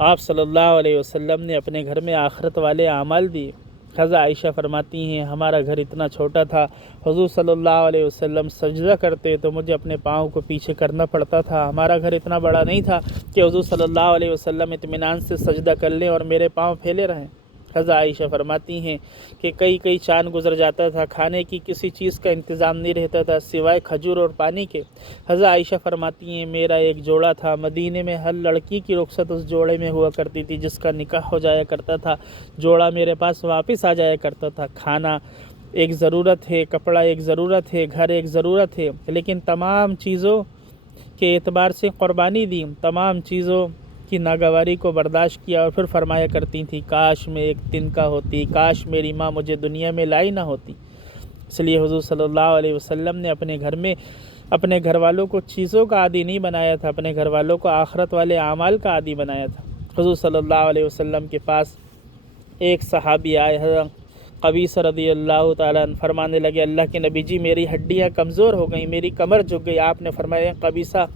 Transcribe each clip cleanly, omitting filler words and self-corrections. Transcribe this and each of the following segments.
آپ صلی اللہ علیہ وسلم نے اپنے گھر میں آخرت والے اعمال دیے۔ حضرت عائشہ فرماتی ہیں ہمارا گھر اتنا چھوٹا تھا، حضور صلی اللہ علیہ وسلم سجدہ کرتے تو مجھے اپنے پاؤں کو پیچھے کرنا پڑتا تھا۔ ہمارا گھر اتنا بڑا نہیں تھا کہ حضور صلی اللہ علیہ وسلم اطمینان سے سجدہ کر لیں اور میرے پاؤں پھیلے رہیں۔ حضرت عائشہ فرماتی ہیں کہ کئی چاند گزر جاتا تھا، کھانے کی کسی چیز کا انتظام نہیں رہتا تھا سوائے کھجور اور پانی کے۔ حضرت عائشہ فرماتی ہیں میرا ایک جوڑا تھا، مدینے میں ہر لڑکی کی رخصت اس جوڑے میں ہوا کرتی تھی، جس کا نکاح ہو جایا کرتا تھا جوڑا میرے پاس واپس آ جایا کرتا تھا۔ کھانا ایک ضرورت ہے، کپڑا ایک ضرورت ہے، گھر ایک ضرورت ہے، لیکن تمام چیزوں کے اعتبار سے قربانی دی، تمام چیزوں کی ناگواری کو برداشت کیا، اور پھر فرمایا کرتی تھی کاش میں ایک تنکا ہوتی، کاش میری ماں مجھے دنیا میں لائی نہ ہوتی۔ اس لیے حضور صلی اللہ علیہ وسلم نے اپنے گھر میں اپنے گھر والوں کو چیزوں کا عادی نہیں بنایا تھا، اپنے گھر والوں کو آخرت والے اعمال کا عادی بنایا تھا۔ حضور صلی اللہ علیہ وسلم کے پاس ایک صحابی آئے، حضرت قبیصہ رضی اللہ تعالیٰ عنہ، فرمانے لگے اللہ کے نبی جی میری ہڈیاں کمزور ہو گئیں، میری کمر جھک گئی۔ آپ نے فرمایا قبیصہ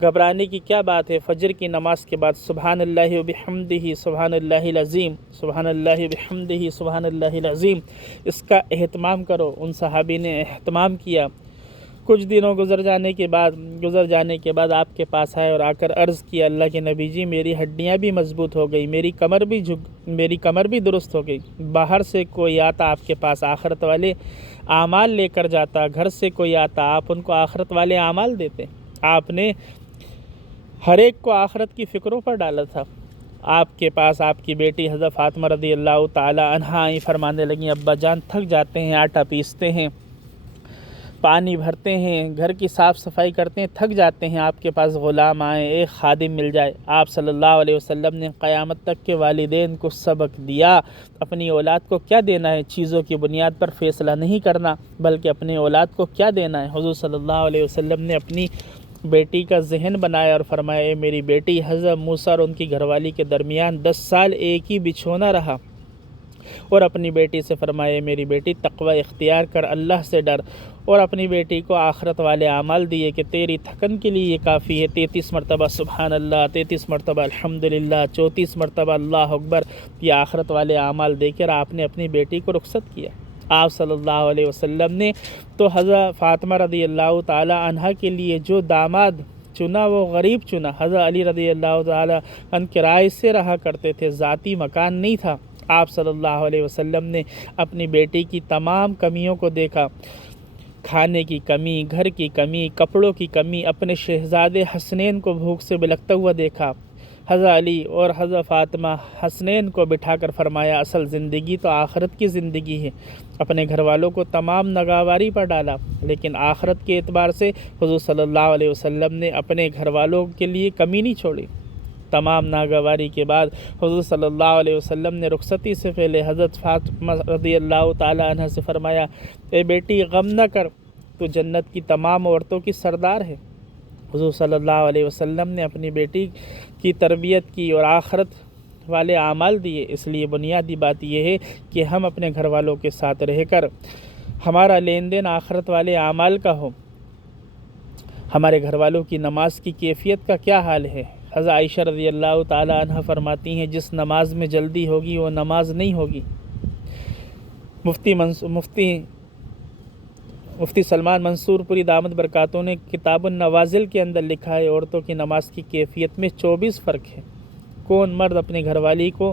گھبرانے کی کیا بات ہے، فجر کی نماز کے بعد سبحان اللہ و بحمدہ سبحان اللہ العظیم، سبحان اللہ و بحمدہ سبحان اللہ العظیم، اس کا اہتمام کرو۔ ان صحابی نے اہتمام کیا۔ کچھ دنوں گزر جانے کے بعد آپ کے پاس آئے اور آ کر عرض کیا اللہ کے نبی جی میری ہڈیاں بھی مضبوط ہو گئی، میری کمر بھی درست ہو گئی۔ باہر سے کوئی آتا آپ کے پاس آخرت والے اعمال لے کر جاتا، گھر سے کوئی آتا آپ ان کو آخرت والے اعمال دیتے۔ آپ نے ہر ایک کو آخرت کی فکروں پر ڈالا تھا۔ آپ کے پاس آپ کی بیٹی حضرت فاطمہ رضی اللہ تعالی عنہا آئیں، فرمانے لگیں ابا جان تھک جاتے ہیں، آٹا پیستے ہیں، پانی بھرتے ہیں، گھر کی صاف صفائی کرتے ہیں، تھک جاتے ہیں، آپ کے پاس غلام آئیں، ایک خادم مل جائے۔ آپ صلی اللہ علیہ وسلم نے قیامت تک کے والدین کو سبق دیا، اپنی اولاد کو کیا دینا ہے، چیزوں کی بنیاد پر فیصلہ نہیں کرنا بلکہ اپنی اولاد کو کیا دینا ہے۔ حضور صلی اللہ علیہ وسلم نے اپنی بیٹی کا ذہن بنایا اور فرمایا اے میری بیٹی، حضرت موسیٰ اور ان کی گھر والی کے درمیان 10 سال ایک ہی بچھونا رہا، اور اپنی بیٹی سے فرمایا میری بیٹی تقوی اختیار کر، اللہ سے ڈر، اور اپنی بیٹی کو آخرت والے اعمال دیے کہ تیری تھکن کے لیے یہ کافی ہے۔ 33 مرتبہ سبحان اللہ، 33 مرتبہ الحمدللہ، 34 مرتبہ اللہ اکبر، یہ آخرت والے اعمال دے کر آپ نے اپنی بیٹی کو رخصت کیا۔ آپ صلی اللہ علیہ وسلم نے تو حضرت فاطمہ رضی اللہ تعالی عنہ کے لیے جو داماد چنا وہ غریب چنا۔ حضرت علی رضی اللہ تعالی عنہ کرائے سے رہا کرتے تھے، ذاتی مکان نہیں تھا۔ آپ صلی اللہ علیہ وسلم نے اپنی بیٹی کی تمام کمیوں کو دیکھا، کھانے کی کمی، گھر کی کمی، کپڑوں کی کمی، اپنے شہزادے حسنین کو بھوک سے بلکتا ہوا دیکھا۔ حضرت علی اور حضرت فاطمہ حسنین کو بٹھا کر فرمایا اصل زندگی تو آخرت کی زندگی ہے۔ اپنے گھر والوں کو تمام ناگواری پر ڈالا، لیکن آخرت کے اعتبار سے حضور صلی اللہ علیہ وسلم نے اپنے گھر والوں کے لیے کمی نہیں چھوڑی۔ تمام ناگواری کے بعد حضور صلی اللہ علیہ وسلم نے رخصتی سے پہلے حضرت فاطمہ رضی اللہ تعالی عنہ سے فرمایا اے بیٹی غم نہ کر، تو جنت کی تمام عورتوں کی سردار ہے۔ حضور صلی اللہ علیہ وسلم نے اپنی بیٹی کی تربیت کی اور آخرت والے اعمال دیے۔ اس لیے بنیادی بات یہ ہے کہ ہم اپنے گھر والوں کے ساتھ رہ کر ہمارا لین دین آخرت والے اعمال کا ہو۔ ہمارے گھر والوں کی نماز کی کیفیت کا کیا حال ہے؟ حضرت عائشہ رضی اللہ تعالی عنہ فرماتی ہیں جس نماز میں جلدی ہوگی وہ نماز نہیں ہوگی۔ مفتی سلمان منصور پوری دامت برکاتوں نے کتاب النوازل کے اندر لکھا ہے عورتوں کی نماز کی کیفیت میں 24 فرق ہے۔ کون مرد اپنے گھر والی کو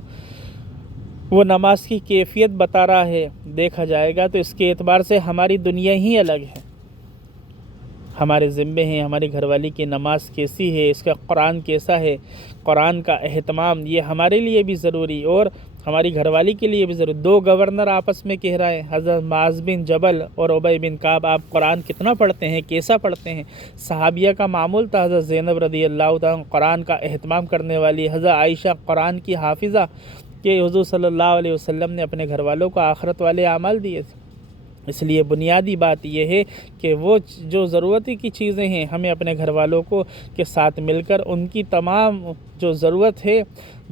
وہ نماز کی کیفیت بتا رہا ہے، دیکھا جائے گا تو اس کے اعتبار سے ہماری دنیا ہی الگ ہے۔ ہمارے ذمے ہیں ہماری گھر والی کی نماز کیسی ہے، اس کا قرآن کیسا ہے، قرآن کا اہتمام یہ ہمارے لیے بھی ضروری اور ہماری گھر والی کے لیے بھی ضروری۔ 2 گورنر آپس میں کہہ رہے ہیں، حضرت معاذ بن جبل اور ابی بن کعب آپ قرآن کتنا پڑھتے ہیں، کیسا پڑھتے ہیں؟ صحابیہ کا معمول تھا، حضرت زینب رضی اللہ تعالیٰ قرآن کا اہتمام کرنے والی، حضرت عائشہ قرآن کی حافظہ، کہ حضور صلی اللہ علیہ وسلم نے اپنے گھر والوں کو آخرت والے اعمال دیے تھے۔ اس لیے بنیادی بات یہ ہے کہ وہ جو ضرورت کی چیزیں ہیں ہمیں اپنے گھر والوں کو کے ساتھ مل کر ان کی تمام جو ضرورت ہے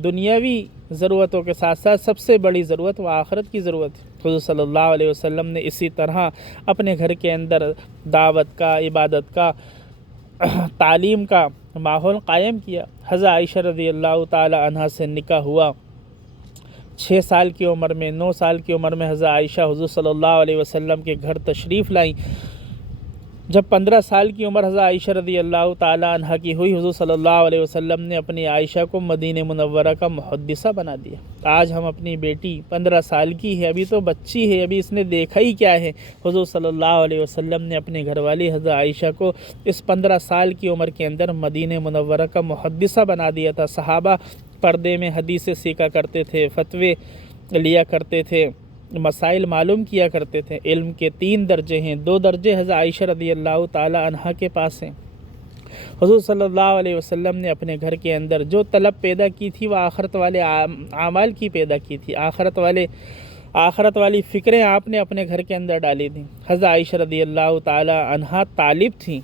دنیاوی ضرورتوں کے ساتھ ساتھ سب سے بڑی ضرورت وہ آخرت کی ضرورت ہے۔ حضور صلی اللہ علیہ وسلم نے اسی طرح اپنے گھر کے اندر دعوت کا، عبادت کا تعلیم کا ماحول قائم کیا۔ حضرت عائشہ رضی اللہ تعالی عنہ سے نکاح ہوا 6 سال کی عمر میں، 9 سال کی عمر میں حضرت عائشہ حضور صلی اللہ علیہ وسلم کے گھر تشریف لائیں۔ جب 15 سال کی عمر حضرت عائشہ رضی اللہ تعالی عنہ کی ہوئی، حضور صلی اللہ علیہ وسلم نے اپنی عائشہ کو مدینہ منورہ کا محدثہ بنا دیا۔ آج ہم اپنی بیٹی 15 سال کی ہے، ابھی تو بچی ہے، ابھی اس نے دیکھا ہی کیا ہے، حضور صلی اللہ علیہ وسلم نے اپنے گھر والی حضرت عائشہ کو اس 15 سال کی عمر کے اندر مدینہ منورہ کا محدثہ بنا دیا تھا۔ صحابہ پردے میں حدیثیں سیکھا کرتے تھے، فتوے لیا کرتے تھے، مسائل معلوم کیا کرتے تھے۔ علم کے 3 درجے ہیں، 2 درجے حضرت عائشہ رضی اللہ تعالی عنہ کے پاس ہیں۔ حضور صلی اللہ علیہ وسلم نے اپنے گھر کے اندر جو طلب پیدا کی تھی وہ آخرت والے اعمال کی پیدا کی تھی، آخرت والی فکریں آپ نے اپنے گھر کے اندر ڈالی تھیں۔ حضرت عائشہ رضی اللہ تعالی عنہ طالب تھیں،